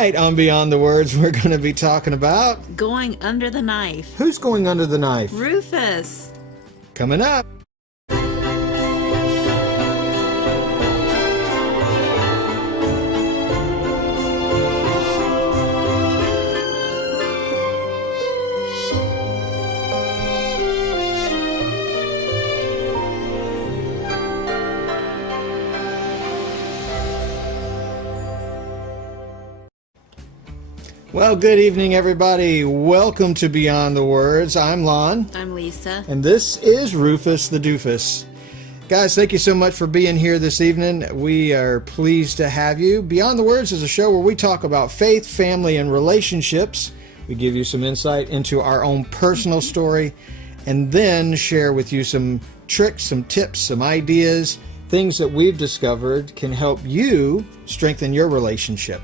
Tonight on Beyond the Words, we're going to be talking about... Going under the knife. Who's going under the knife? Rufus. Coming up. Well, good evening, everybody. Welcome to Beyond the Words. I'm Lon. I'm Lisa. And this is Rufus the Doofus. Guys, thank you so much for being here this evening. We are pleased to have you. Beyond the Words is a show where we talk about faith, family, and relationships. We give you some insight into our own personal story and then share with you some tricks, some tips, some ideas, things that we've discovered can help you strengthen your relationship.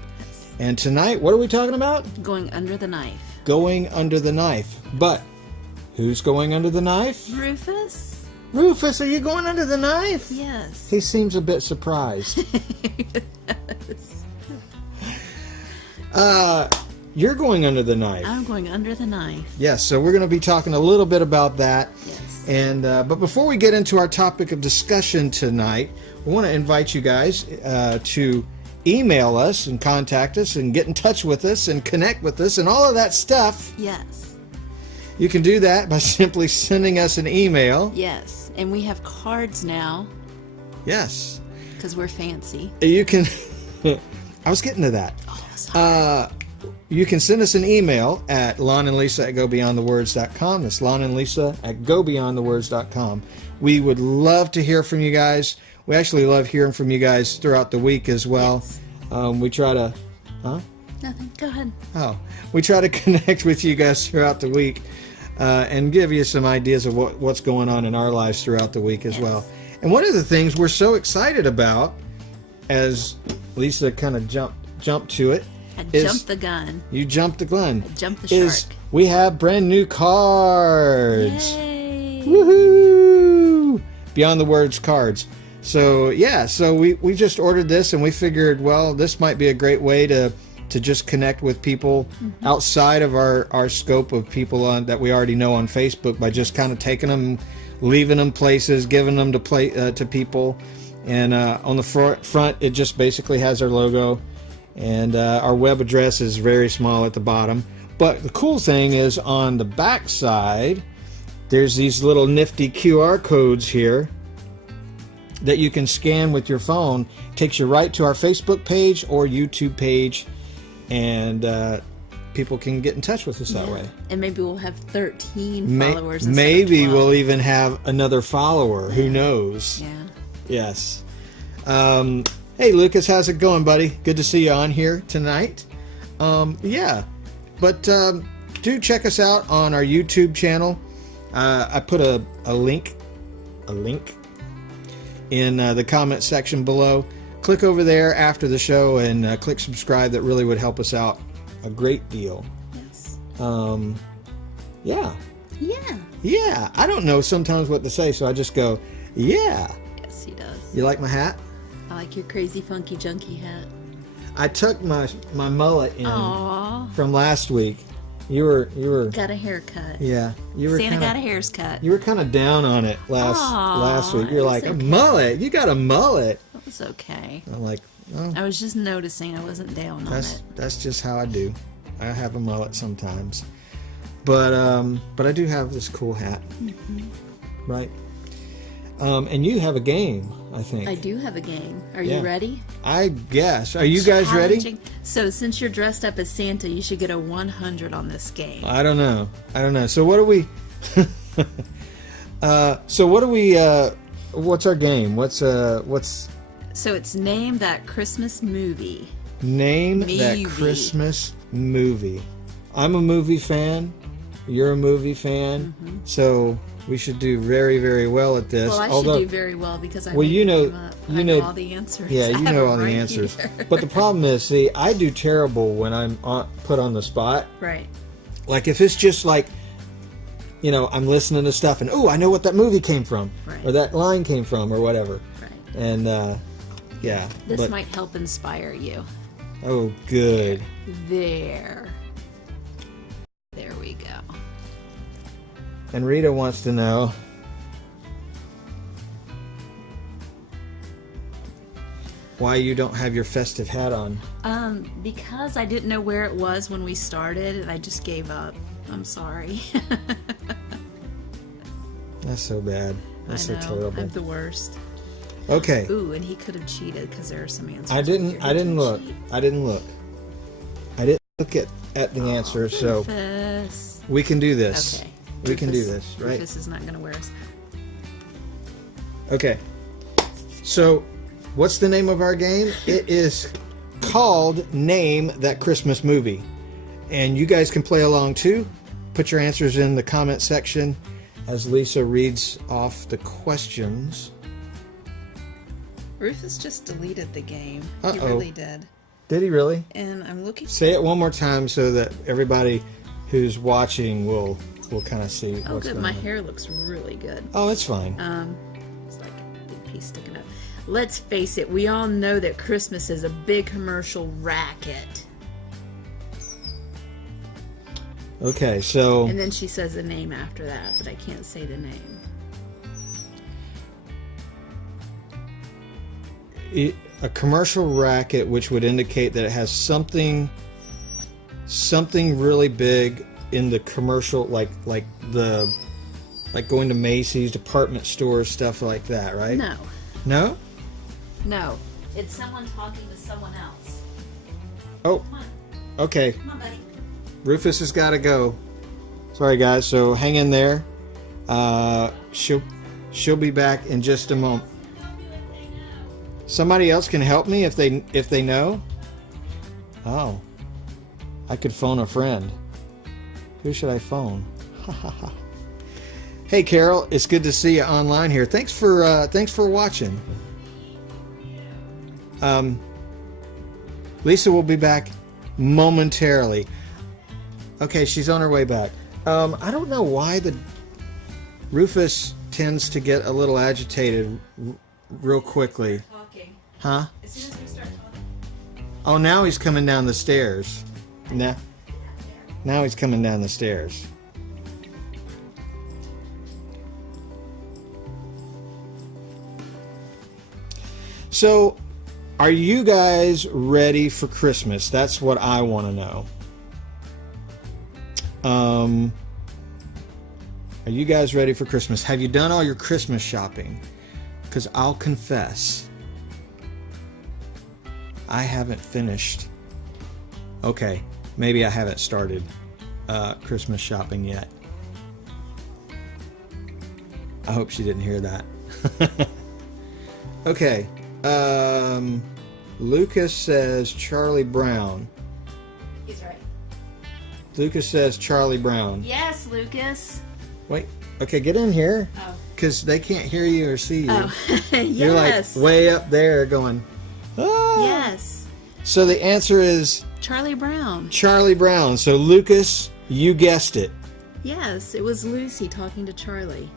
And tonight, what are we talking about? Going under the knife. Going under the knife. But who's going under the knife? Rufus. Rufus, are you going under the knife? Yes. He seems a bit surprised. You're going under the knife. I'm going under the knife. Yes, so we're going to be talking a little bit about that. Yes. And but before we get into our topic of discussion tonight, we want to invite you guys to email us and contact us and get in touch with us and connect with us and all of that stuff. Yes. You can do that by simply sending us an email. Yes. And we have cards now. Yes. Because we're fancy. You can... I was getting to that. Oh, sorry. You can send us an email at lonandlisa@gobeyondthewords.com. That's lonandlisa@gobeyondthewords.com. We would love to hear from you guys. We actually love hearing from you guys throughout the week as well. Yes. We try to... Huh? Nothing. Go ahead. Oh. We try to connect with you guys throughout the week and give you some ideas of what's going on in our lives throughout the week as well. And one of the things we're so excited about, as Lisa kind of jumped to it, I jumped the gun. You jumped the gun. I jumped the shark. We have brand new cards. Yay. Woohoo! Beyond the Words cards. So yeah, so we just ordered this and we figured, well, this might be a great way to just connect with people outside of our scope of people that we already know on Facebook by just kind of taking them, leaving them places, giving them to people. And on the front, it just basically has our logo. And our web address is very small at the bottom. But the cool thing is on the back side, there's these little nifty QR codes here that you can scan with your phone. It takes you right to our Facebook page or YouTube page, and people can get in touch with us that way. And maybe we'll have 13 followers. Maybe we'll even have another follower. Who knows? Yeah. Yes. Hey, Lucas, how's it going, buddy? Good to see you on here tonight. Yeah. But do check us out on our YouTube channel. I put a link in the comment section below. Click over there after the show and click subscribe. That really would help us out a great deal. Yes. Yeah. Yeah. Yeah. I don't know sometimes what to say, so I just go, yeah. Yes, he does. You like my hat? I like your crazy funky junky hat. I took my mullet in Aww. from last week. You were got a haircut. Yeah, you were. Santa got a haircut. You were kind of down on it last week. You're like, okay. A mullet? You got a mullet? That was okay. I'm like, oh, I was just noticing. I wasn't down on it. That's just how I do. I have a mullet sometimes, but I do have this cool hat, right? And you have a game, I think. I do have a game. Are you ready? I guess. Are you guys ready? So since you're dressed up as Santa, you should get a 100 on this game. I don't know. So what do we... so what do we... what's our game? What's... So it's Name That Christmas Movie. Name That Christmas Movie. I'm a movie fan. You're a movie fan. So... we should do very, very well at this. Well, I should do very well because I know all the answers. Yeah, you know all the answers. Here. But the problem is, see, I do terrible when I'm put on the spot. Right. Like if it's just like, you know, I'm listening to stuff and, oh, I know what that movie came from. Right. Or that line came from or whatever. Right. And, yeah. This might help inspire you. Oh, good. There. There we go. And Rita wants to know, why you don't have your festive hat on. Because I didn't know where it was when we started, and I just gave up. I'm sorry. That's so bad. That's I know, so terrible. I'm the worst. Okay. Ooh, and he could have cheated because there are some answers. I didn't look. Cheat. I didn't look at the answer, so Rufus. we can do this. Okay. We can do this, right? Rufus is not going to wear us. Okay. So, what's the name of our game? It is called Name That Christmas Movie. And you guys can play along too. Put your answers in the comment section as Lisa reads off the questions. Rufus just deleted the game. Uh-oh. He really did. Did he really? And I'm looking. Say it one more time so that everybody who's watching will kind of see Oh, what's good. going My on. hair looks really good. Oh, it's fine. It's like a big piece sticking up. Let's face it, we all know that Christmas is a big commercial racket. Okay, so And then she says a name after that, but I can't say the name. a commercial racket, which would indicate that it has something really big in the commercial, like going to Macy's, department stores, stuff like that, right? No. No? No. It's someone talking to someone else. Oh, Come on. okay. Come on, buddy. Rufus has got to go. Sorry, guys. So hang in there. She'll be back in just a moment. Somebody else can help me if they know. Oh, I could phone a friend. Who should I phone? Hey, Carol, it's good to see you online here. Thanks for watching. Lisa will be back momentarily. Okay, she's on her way back. I don't know why the Rufus tends to get a little agitated real quickly. Talking. Huh? As soon as we start talking. Oh, now he's coming down the stairs. Now he's coming down the stairs. So, are you guys ready for Christmas? That's what I want to know. Are you guys ready for Christmas? Have you done all your Christmas shopping? Because I'll confess, I haven't finished. Okay, maybe I haven't started Christmas shopping yet. I hope she didn't hear that. Okay. Lucas says Charlie Brown. He's right. Lucas says Charlie Brown. Yes, Lucas. Wait. Okay, get in here. Oh. Because they can't hear you or see you. Oh, yes. You're like way up there going, ah. Yes. So the answer is Charlie Brown. Charlie Brown. So Lucas, you guessed it. Yes, it was Lucy talking to Charlie.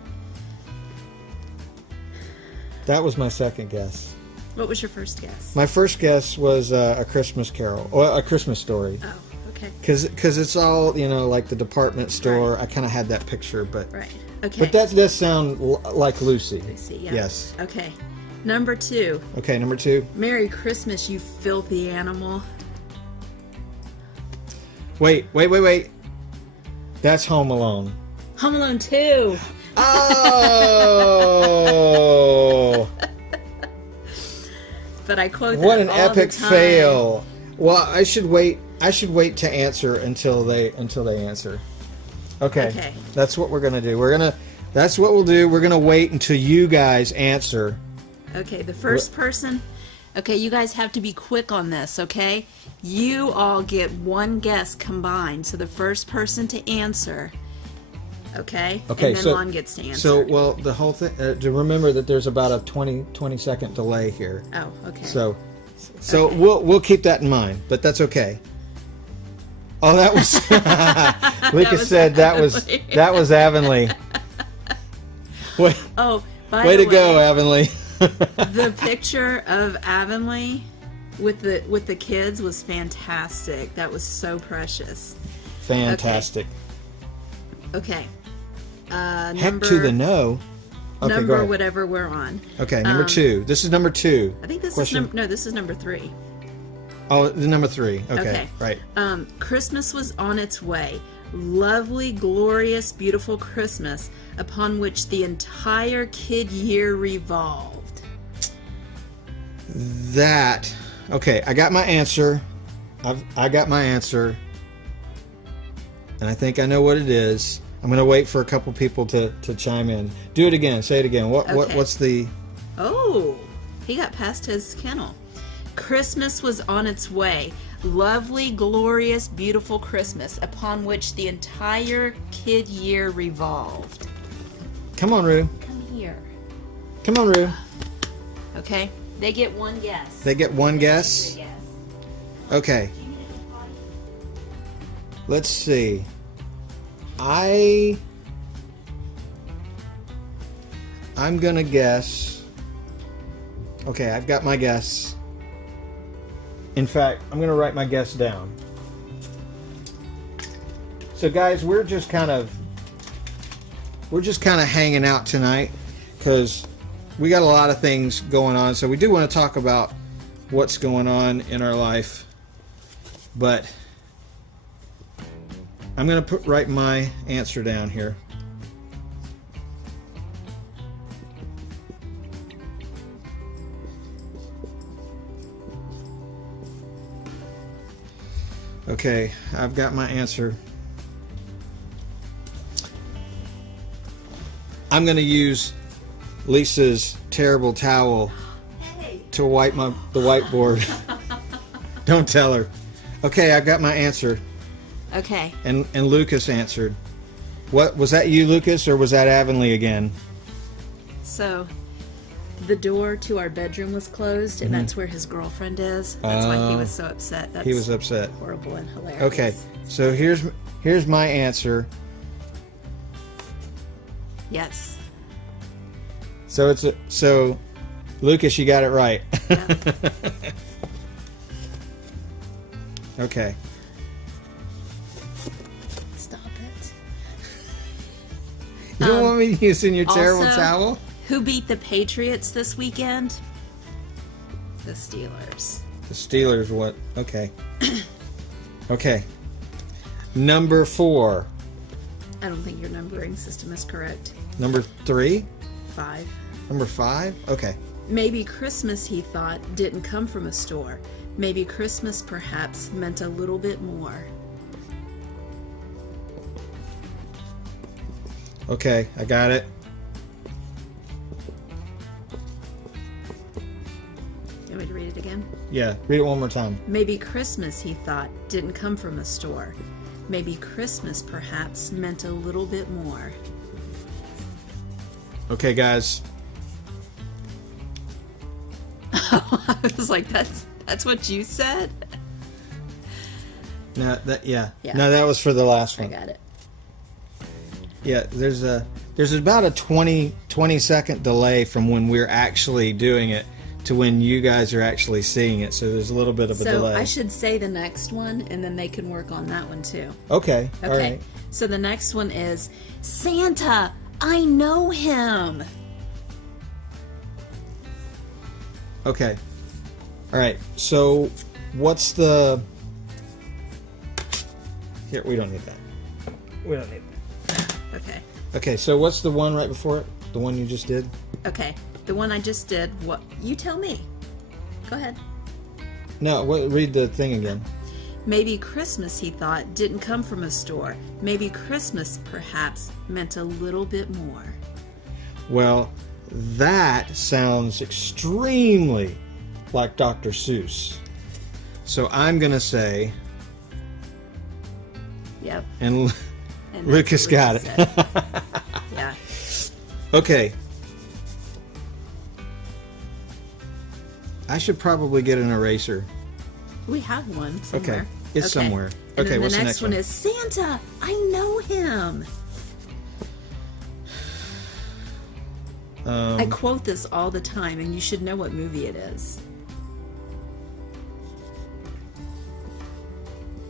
That was my second guess. What was your first guess? My first guess was A Christmas Carol, or A Christmas Story. Oh, okay. Because it's all, like the department store. Right. I kind of had that picture, but right. Okay. But that does sound like Lucy. Lucy, yeah. Yes. Okay. Number 2. Okay, number 2. Merry Christmas, you filthy animal. Wait. That's Home Alone. Home Alone 2. Oh! But I quote that What an all epic the time. fail. Well, I should wait to answer until they answer. Okay. That's what we're gonna do. That's what we'll do. We're gonna wait until you guys answer. Okay, the first person. Okay, you guys have to be quick on this, okay? You all get one guess combined. So the first person to answer. Okay? Okay, and then so Lon gets to answer. So, well, the whole thing. To remember that there's about a 20 second delay here. Oh, okay. So Okay. we'll keep that in mind, but that's okay. Oh, that was Lucas said Avonlea. that was Avonlea. Way Oh, by to the way, go, Avonlea. the picture of Avonlea with the kids was fantastic. That was so precious. Fantastic. Okay. Heck to the no. Okay, go number ahead. whatever we're on. Okay, number 2. This is number 2. I think this Question. is this is number 3. Oh, the number 3. Okay, right. Christmas was on its way. Lovely, glorious, beautiful Christmas upon which the entire kid year revolved. That. Okay, I got my answer. I got my answer. And I think I know what it is. I'm going to wait for a couple people to chime in. Do it again. Say it again. What's the... Oh, he got past his kennel. Christmas was on its way. Lovely, glorious, beautiful Christmas upon which the entire kid year revolved. Come on, Rue. Come here. Come on, Rue. Okay, they get one guess. They get one guess? Okay. Let's see. I'm gonna guess. Okay, I've got my guess. In fact, I'm gonna write my guess down. So guys, we're just kind of hanging out tonight because we got a lot of things going on. So we do want to talk about what's going on in our life, but I'm going to write my answer down here. Okay, I've got my answer. I'm going to use Lisa's terrible towel to wipe the whiteboard. Don't tell her. Okay, I've got my answer. Okay. And Lucas answered. What was that, you, Lucas, or was that Avonlea again? So, the door to our bedroom was closed, and that's where his girlfriend is. That's why he was so upset. He was upset. Horrible and hilarious. Okay, so here's my answer. Yes. So Lucas, you got it right. Yeah. Okay. Stop it. You don't want me using your terrible Also, towel? Who beat the Patriots this weekend? The Steelers. The Steelers, what? Okay. Okay. Number 4. I don't think your numbering system is correct. Number 3? 5. Number 5? Okay. Maybe Christmas, he thought, didn't come from a store. Maybe Christmas, perhaps, meant a little bit more. Okay, I got it. You want me to read it again? Yeah, read it one more time. Maybe Christmas, he thought, didn't come from a store. Maybe Christmas, perhaps, meant a little bit more. Okay, guys. I was like, that's what you said? No, yeah. Yeah. No, that was for the last I one. got it. Yeah, there's about a 20 second delay from when we're actually doing it to when you guys are actually seeing it. So there's a little bit of a delay. So I should say the next one, and then they can work on that one too. Okay. Okay. All right. So the next one is Santa. I know him. Okay. All right. So what's the... Here, we don't need that. We don't need that. Okay. Okay, so what's the one right before it? The one you just did? Okay. The one I just did. What? You tell me. Go ahead. No, read the thing again. Maybe Christmas, he thought, didn't come from a store. Maybe Christmas, perhaps, meant a little bit more. Well, that sounds extremely like Dr. Seuss. So I'm going to say... Yep. And And Lucas got it. Yeah. Okay. I should probably get an eraser. We have one somewhere. Okay. It's somewhere. And Okay, then what's the the next next one one? is Santa. I know him. I quote this all the time, and you should know what movie it is.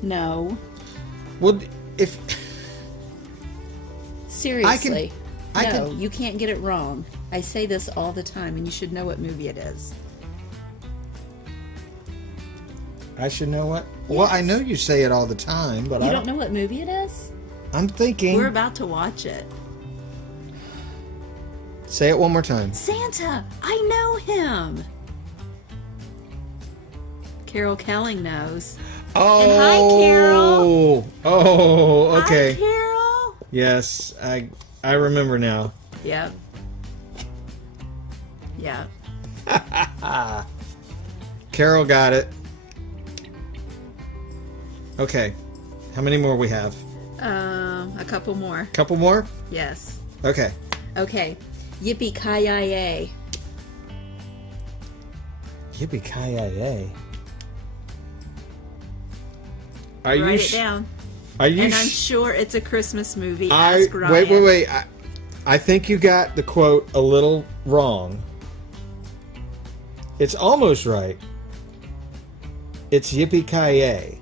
No. Well, if Seriously. I no, can- you can't get it wrong. I say this all the time, and you should know what movie it is. I should know what. Well, I Yes. know you say it all the time, but You I don't know what movie it is? I'm thinking. We're about to watch it. Say it one more time. Santa! I know him! Carol Kelling knows. Oh. And hi, Carol. Oh. Okay. Hi, Carol! Yes, I remember now. Yep. Yeah. Carol got it. Okay. How many more we have? A couple more. Couple more? Yes. Okay. Okay. Yippee-ki-yay. Yippee-ki-yay. Are Write you it down. Are you And I'm sure it's a Christmas movie. I Ask Ryan. wait. I think you got the quote a little wrong. It's almost right. It's yippee-ki-yay.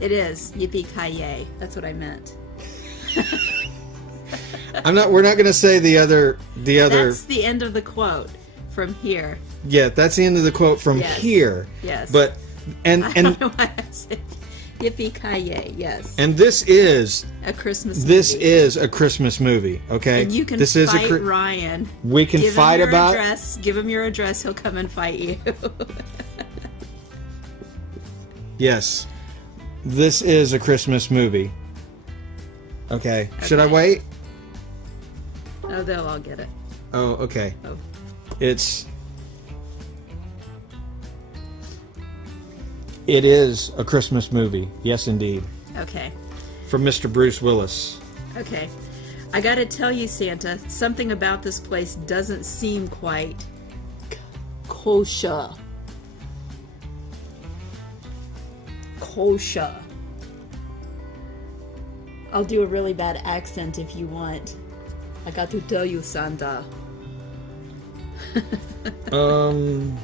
It is. Yippee-ki-yay. That's what I meant. We're not going to say the other. That's the end of the quote from here. Yeah, that's the end of the quote from Yes. here. Yes. But I don't know why I said yippee-ki-yay. Yes. and this is A Christmas this movie. is a Christmas movie. Okay. And you can this fight is Ryan. We can Give fight him your about. address. Give him your address. He'll come and fight you. Yes. This is a Christmas movie. Okay. Should I Okay. wait? Oh, they'll all get it. Oh, okay. Oh. It is a Christmas movie. Yes, indeed. Okay. From Mr. Bruce Willis. Okay. I gotta tell you, Santa, something about this place doesn't seem quite kosher. Kosher. I'll do a really bad accent if you want. I got to tell you, Santa. I'm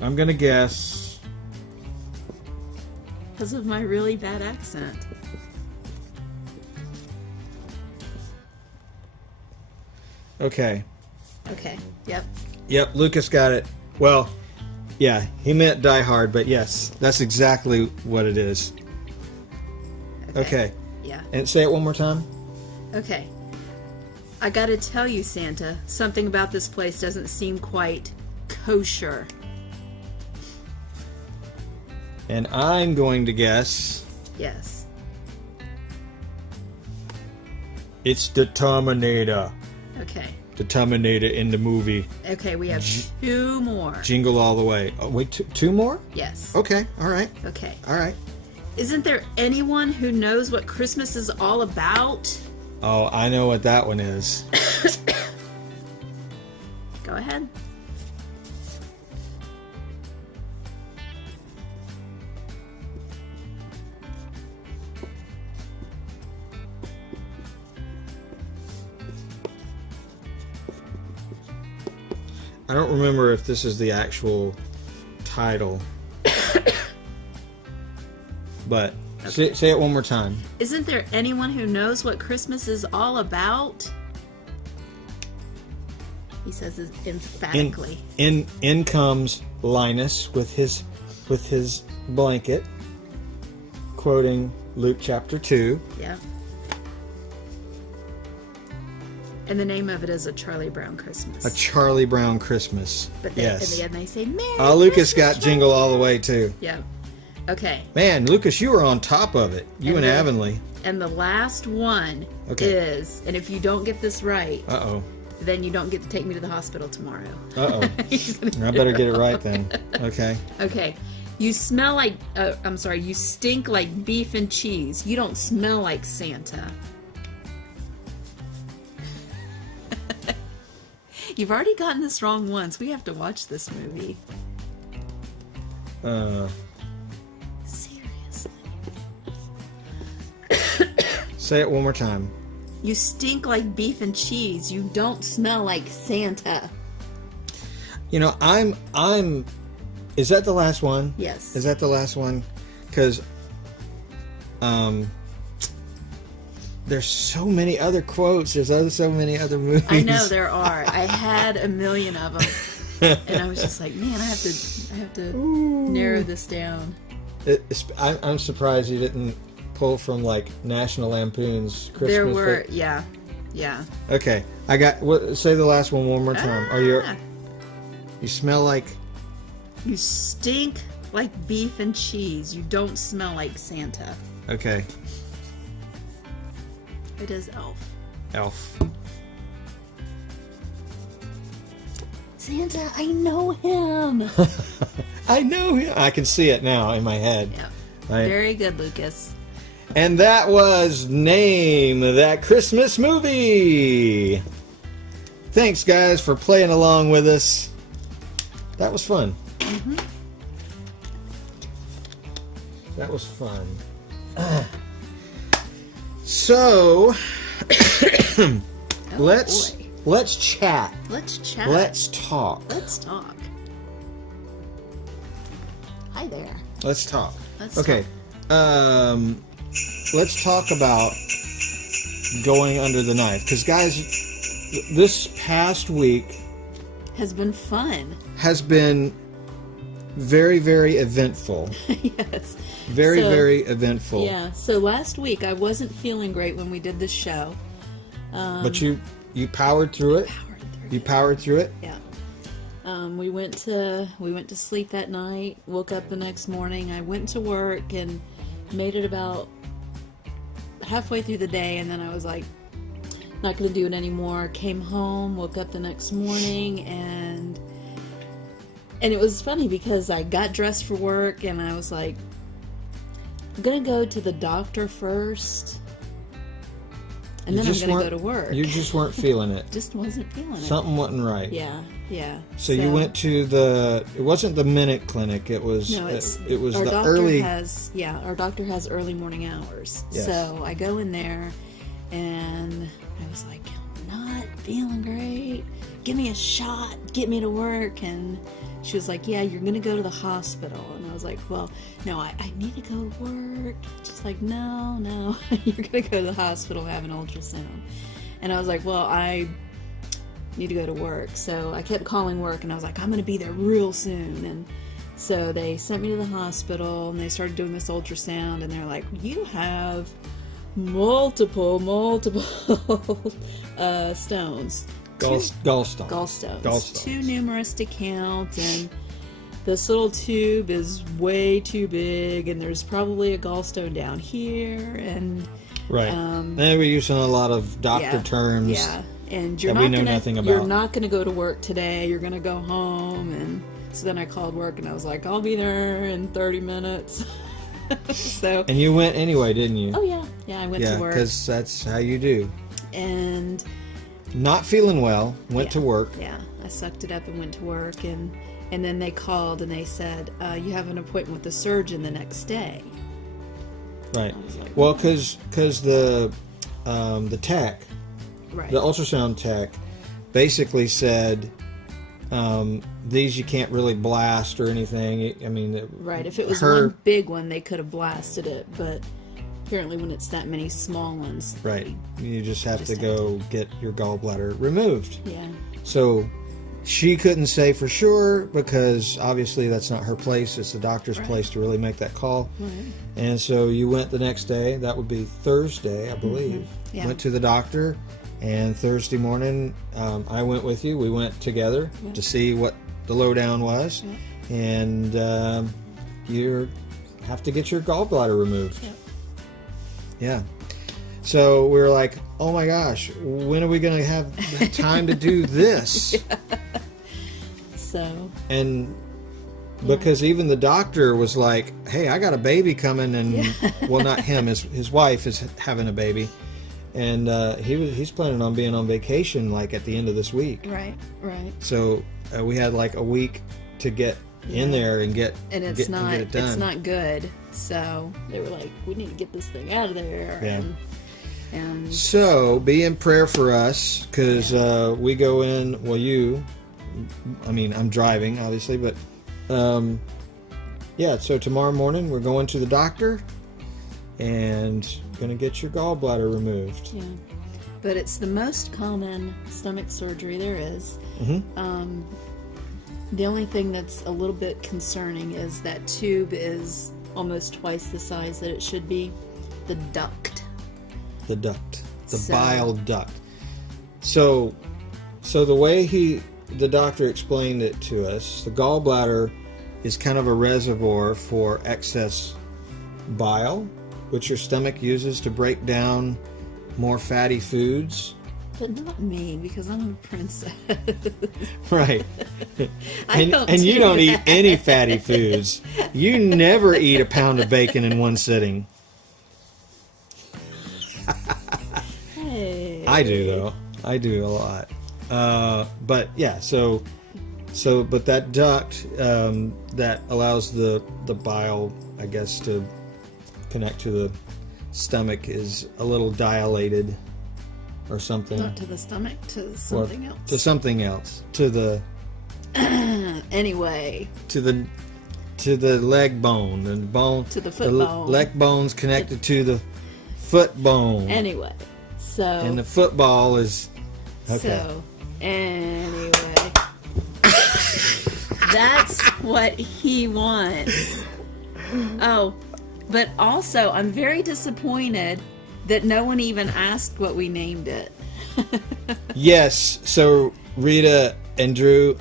gonna guess. Because of my really bad accent. Okay. Okay. Yep. Yep, Lucas got it. Well, yeah, he meant Die Hard, but yes, that's exactly what it is. Okay. Yeah. And say it one more time. Okay. I gotta tell you, Santa, something about this place doesn't seem quite kosher. And I'm going to guess Yes. it's the Terminator. Okay. The Terminator in the movie. Okay, we have two more. Jingle All the Way. Oh, wait, two more? Yes. Okay, all right. Okay. All right. Isn't there anyone who knows what Christmas is all about? Oh, I know what that one is. Go ahead. I don't remember if this is the actual title. But say it one more time. Isn't there anyone who knows what Christmas is all about? He says it emphatically. In comes Linus with his blanket, quoting Luke chapter 2. Yeah. And the name of it is A Charlie Brown Christmas. A Charlie Brown Christmas. But they, yes. in the end they say, Merry Lucas Christmas, got Jingle All the Way too. Yeah. Okay. Man, Lucas, you were on top of it. You and Avonlea. And the last one is, and if you don't get this right, Uh-oh. then you don't get to take me to the hospital tomorrow. Uh-oh. I better get it right then. Okay. Okay. You smell like, you stink like beef and cheese. You don't smell like Santa. You've already gotten this wrong once. We have to watch this movie. Seriously. Say it one more time. You stink like beef and cheese. You don't smell like Santa. You know, I'm is that the last one? Yes. Is that the last one? because there's so many other quotes. There's so many other movies. I know there are. I had a million of them, and I was just like, man, I have to narrow this down. I'm surprised you didn't pull from like National Lampoon's Christmas. There were, yeah. Okay, say the last one more time. You smell like. You stink like beef and cheese. You don't smell like Santa. Okay. It is Elf. Elf. Santa, I know him. I know him. I can see it now in my head. Yeah. Very good, Lucas. And that was Name That Christmas Movie. Thanks, guys, for playing along with us. That was fun. Mm-hmm. That was fun. So, let's chat. Let's chat. Let's talk. Let's talk. Hi there. Let's talk. Okay. Let's talk about going under the knife. Because, guys, this past week has been fun. Has been very, very eventful. Yes. Very eventful. Yeah. So last week I wasn't feeling great when we did this show. But you powered through it. You powered through it. Yeah. We went to sleep that night. Woke up the next morning. I went to work and made it about halfway through the day, and then I was like, not going to do it anymore. Came home. Woke up the next morning, and it was funny because I got dressed for work, and I was like, I'm going to go to the doctor first, and then I'm going to go to work. You just weren't feeling it. Just wasn't feeling it. Something wasn't right. Yeah. So you went to it wasn't the Minute Clinic, it was no, it was our the doctor early... our doctor has early morning hours. Yes. So I go in there, and I was like, not feeling great. Give me a shot. Get me to work. And she was like, yeah, you're going to go to the hospital. And I was like, well, no, I need to go to work. She's like, no, you're going to go to the hospital and have an ultrasound. And I was like, well, I need to go to work. So I kept calling work, and I was like, I'm going to be there real soon. And so they sent me to the hospital, and they started doing this ultrasound, and they're like, you have multiple stones. Gallstones. Too numerous to count, and this little tube is way too big, and there's probably a gallstone down here, and right. They were using a lot of doctor terms. Yeah, and you're not gonna go to work today. You're gonna go home, and so then I called work, and I was like, I'll be there in 30 minutes. So. And you went anyway, didn't you? Oh yeah, I went to work. Yeah, because that's how you do. And. Not feeling well, went to work. Yeah, I sucked it up and went to work, and then they called and they said, you have an appointment with the surgeon the next day. Right. Like, well, because the tech, right, the ultrasound tech, basically said these you can't really blast or anything. I mean, right. If it was one big one, they could have blasted it, but apparently when it's that many small ones, right, you just have to go get your gallbladder removed. Yeah. So she couldn't say for sure, because obviously that's not her place. It's the doctor's place to really make that call. Right. And so you went the next day. That would be Thursday, I believe. Mm-hmm. Yeah. Went to the doctor, and Thursday morning I went with you. We went together to see what the lowdown was. Yeah. And you have to get your gallbladder removed. Yeah. Yeah. So we were like, oh my gosh, when are we going to have time to do this? Yeah. So. And because even the doctor was like, hey, I got a baby coming, and well, not him, his wife is having a baby. And he's planning on being on vacation like at the end of this week. Right. So we had like a week to get in there and get it done. It's not good. So they were like, we need to get this thing out of there. Yeah. And so be in prayer for us, because we go in. Well, I'm driving obviously, but yeah, so tomorrow morning we're going to the doctor and going to get your gallbladder removed. Yeah. But it's the most common stomach surgery there is. Mm-hmm. The only thing that's a little bit concerning is that tube is almost twice the size that it should be. The duct. The duct. The bile duct. So the way the doctor explained it to us, the gallbladder is kind of a reservoir for excess bile, which your stomach uses to break down more fatty foods. But not me, because I'm a princess. Right. And you don't eat any fatty foods. You never eat a pound of bacon in one sitting. Hey. I do, though. I do a lot. But yeah, but that duct that allows the bile, I guess, to connect to the stomach is a little dilated or something. Not to the stomach, to something else. To something else. To the anyway. To the leg bone and the bone. To the foot bone. Leg bone's connected to the foot bone. Anyway, so. And the football is. Okay. So, anyway. That's what he wants. Oh, but also, I'm very disappointed that no one even asked what we named it. Yes. So, Rita and Drew,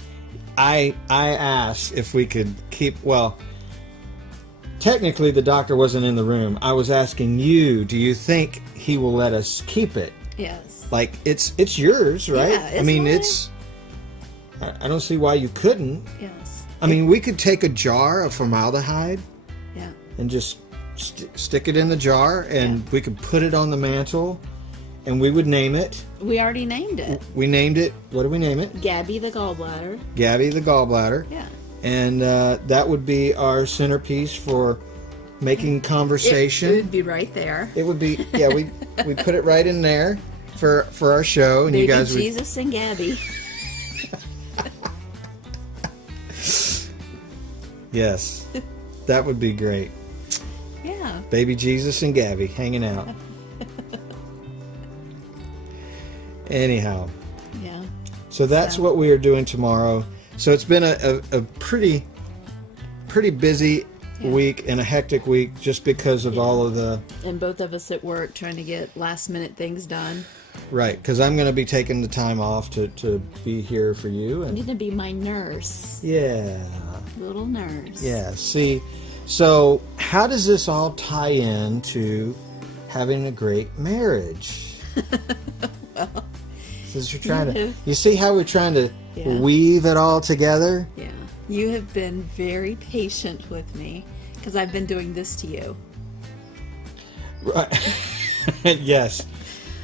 I asked if we could keep. Well, technically, the doctor wasn't in the room. I was asking you, do you think he will let us keep it? Yes. Like, it's yours, right? Yeah, it's I mean, mine. I don't see why you couldn't. Yes. I mean, we could take a jar of formaldehyde Yeah. and just stick it in the jar, and we could put it on the mantle, and we would name it. We already named it. We named it. What do we name it? Gabby the gallbladder. Gabby the gallbladder. Yeah. And that would be our centerpiece for making conversation. It would be right there. It would be, yeah. We put it right in there for our show, and Baby you guys would. Jesus and Gabby. Yes, that would be great. Yeah. Baby Jesus and Gabby hanging out. Anyhow, Yeah. so that's what we are doing tomorrow. So it's been a pretty busy week and a hectic week just because of all of the. And both of us at work trying to get last minute things done. Right, because I'm going to be taking the time off to be here for you. You And need to be my nurse. yeah. Little nurse. Yeah, see, so how does this all tie in to having a great marriage? Well, Since you're trying to, you see how we're trying to Yeah. weave it all together? Yeah. You have been very patient with me because I've been doing this to you. Right. Yes.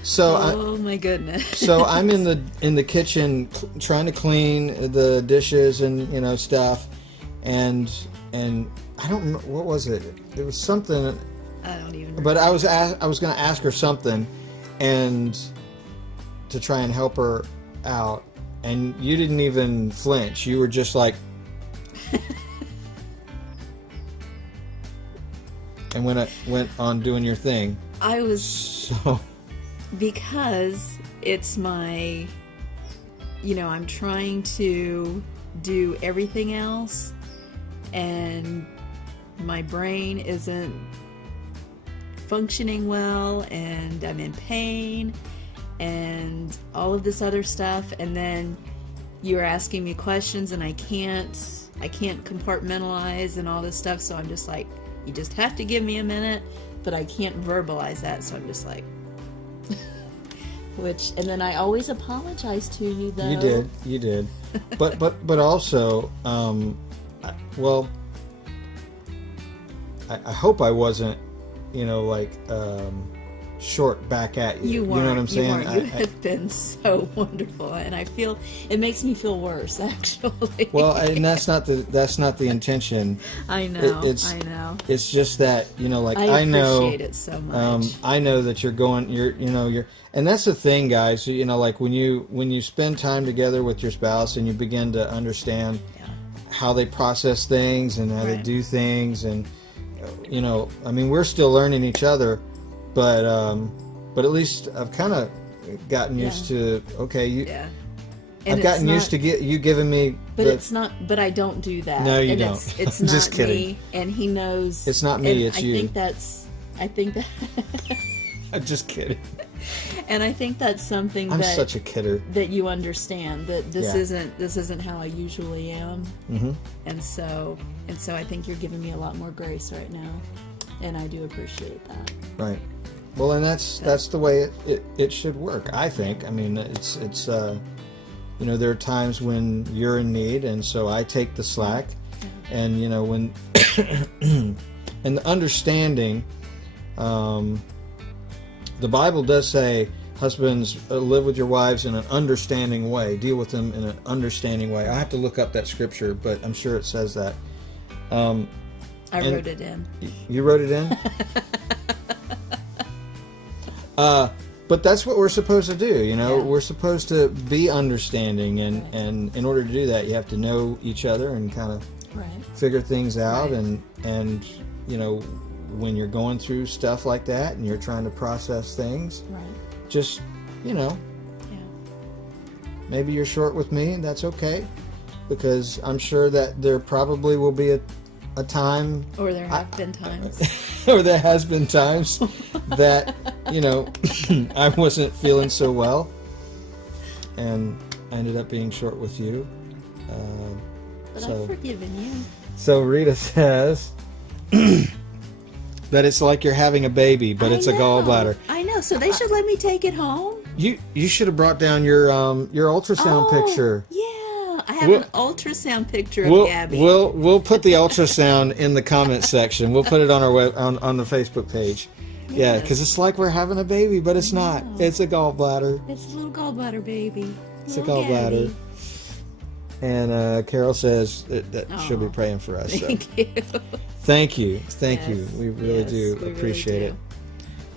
So Oh my goodness. so I'm in the kitchen trying to clean the dishes and stuff, and I don't remember what was it. It was something. I don't even know. But I was going to ask her something, and to try and help her out, and you didn't even flinch. You were just like, and went on doing your thing. I was So because it's my, I'm trying to do everything else, and my brain isn't functioning well, and I'm in pain, and all of this other stuff, and then you're asking me questions, and I can't compartmentalize and all this stuff, so I'm just like, you just have to give me a minute, but I can't verbalize that, so I'm just like, and then I always apologize to you, though. you did, but also, well, I hope I wasn't, short back at you. You weren't. You know what I'm saying? You have been so wonderful, and it makes me feel worse, actually. Well, and that's not the intention. I know. I know. It's just that I know. appreciate it so much. I know that you're, and that's the thing, guys. Like when you spend time together with your spouse and you begin to understand how they process things and how they Right. do things, and I mean, we're still learning each other, but at least I've kind of gotten used to Yeah. And I've gotten used to you giving me. But it's not. But I don't do that. No, you and don't. It's not Just kidding. me, and he knows. It's not me, and it's you. I think that. I'm just kidding. And I think that's something I'm such a kidder. that you understand that this Yeah. isn't how I usually am, Mm-hmm. and so I think you're giving me a lot more grace right now, and I do appreciate that. Right. Well, and that's the way it should work, I think. I mean, it's there are times when you're in need, and so I take the slack, and when and the understanding. The Bible does say, husbands, live with your wives in an understanding way. Deal with them in an understanding way. I have to look up that scripture, but I'm sure it says that. I wrote it in. You wrote it in? But that's what we're supposed to do, Yeah. We're supposed to be understanding, and in order to do that, you have to know each other and kind of figure things out, Right. and when you're going through stuff like that and you're trying to process things, just maybe you're short with me, and that's okay, because I'm sure that there probably will be a time, Or there have been times. or there has been times that I wasn't feeling so well, and I ended up being short with you. But I've forgiven you. So Rita says that it's like you're having a baby, but it's a gallbladder. I know. So they should let me take it home. You should have brought down your ultrasound picture. Yeah, I have an ultrasound picture of Gabby. We'll put the ultrasound in the comment section. We'll put it on our on the Facebook page. Yes. Yeah, because it's like we're having a baby, but it's not. It's a gallbladder. It's a little gallbladder baby. It's a Little gallbladder. Gabby. And Carol says that she'll be praying for us. So. Thank you. Thank you. Yes, We really do we appreciate really it. do.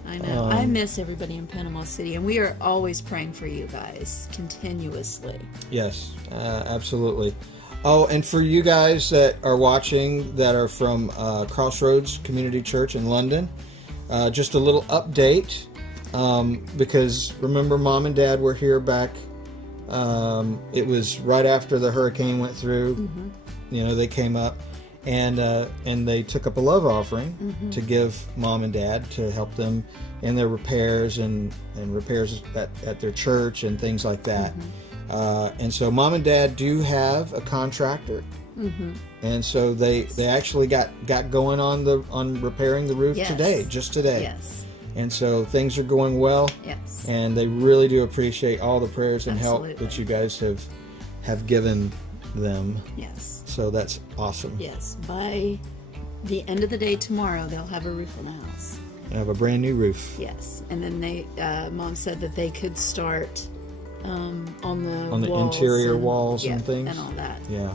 I know. I miss everybody in Panama City, and we are always praying for you guys continuously. Yes, absolutely. Oh, and for you guys that are watching that are from Crossroads Community Church in London, just a little update, because remember Mom and Dad were here back, it was right after the hurricane went through. Mm-hmm. They came up, and they took up a love offering to give Mom and Dad to help them in their repairs and repairs at their church and things like that. And so Mom and Dad do have a contractor, and so they actually got going on repairing the roof today. Yes. And so things are going well. Yes. And they really do appreciate all the prayers and help Absolutely. that you guys have given them. Yes. So that's awesome. Yes. By the end of the day tomorrow, they'll have a roof on the house. I have a brand new roof. Yes. And then Mom said that they could start on the walls interior walls and things. and all that. Yeah.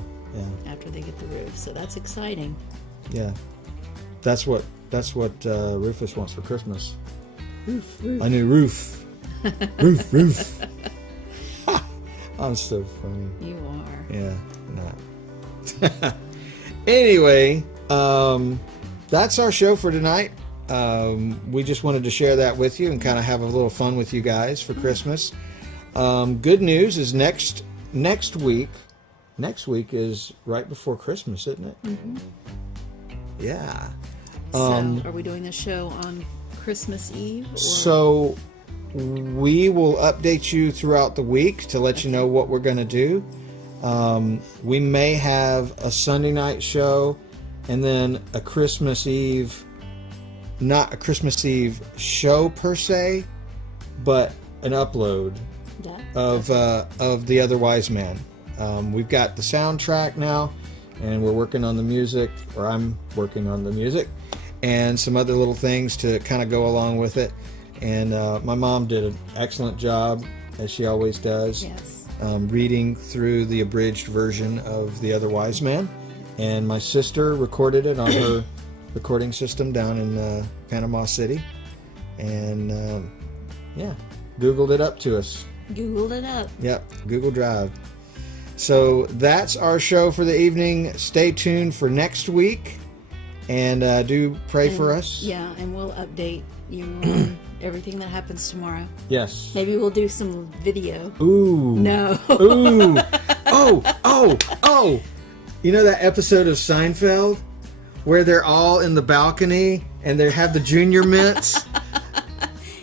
After they get the roof, so that's exciting. Yeah. That's what Rufus wants for Christmas. Roof. A new roof. roof. I'm so funny. You are. Yeah, not. Anyway, that's our show for tonight. We just wanted to share that with you and kind of have a little fun with you guys for Christmas. Good news is next week. Next week is right before Christmas, isn't it? Mm-hmm. Yeah. So, are we doing the show on Christmas Eve? Or? So we will update you throughout the week to let you know what we're going to do. We may have a Sunday night show and then a Christmas Eve, not a Christmas Eve show per se, but an upload of The Other Wise Man. We've got the soundtrack now, and we're working on the music, or I'm working on the music, and some other little things to kind of go along with it. And my mom did an excellent job, as she always does, reading through the abridged version of The Other Wise Man. And my sister recorded it on her recording system down in Panama City. And Googled it up to us. Googled it up. Yep, Google Drive. So that's our show for the evening. Stay tuned for next week, and do pray for us. Yeah, and we'll update you on everything that happens tomorrow. Yes. Maybe we'll do some video. Ooh. No. Ooh. Oh. You know that episode of Seinfeld where they're all in the balcony and they have the junior mints?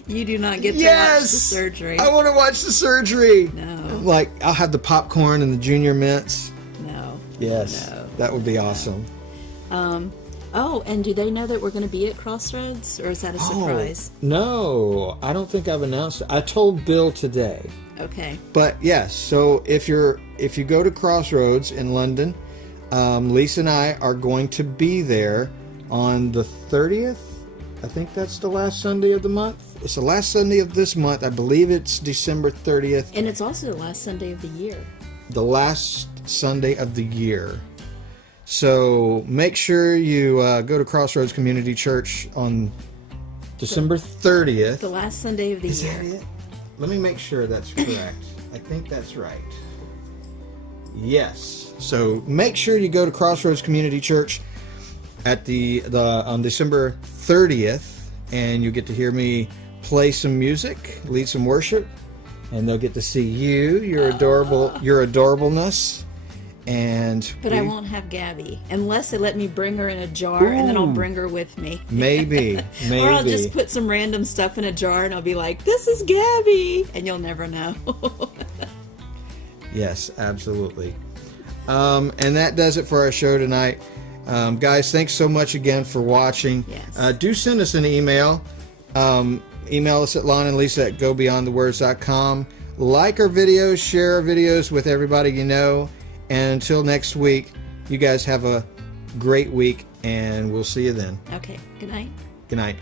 You do not get to watch the surgery. I want to watch the surgery. No. Like, I'll have the popcorn and the junior mints. No. Yes. No. That would be awesome. Oh, and do they know that we're going to be at Crossroads, or is that a surprise? No, I don't think I've announced it. I told Bill today. Okay. But yes, so if you go to Crossroads in London, Lisa and I are going to be there on the 30th. I think that's the last Sunday of the month. It's the last Sunday of this month. I believe it's December 30th. And it's also the last Sunday of the year. The last Sunday of the year. So make sure you go to Crossroads Community Church on December 30th. The last Sunday of the year. Is that it? Let me make sure that's correct. I think that's right. Yes. So make sure you go to Crossroads Community Church at on December 30th, and you get to hear me play some music, lead some worship, and they'll get to see your adorableness. But I won't have Gabby unless they let me bring her in a jar. Ooh. And then I'll bring her with me. Maybe. Or I'll just put some random stuff in a jar and I'll be like, "This is Gabby," and you'll never know. Yes, absolutely. And that does it for our show tonight. Guys, thanks so much again for watching. Yes. Do send us an email. Email us at lonandlisa@gobeyondthewords.com. Like our videos, share our videos with everybody you know. And until next week, you guys have a great week, and we'll see you then. Okay. Good night. Good night.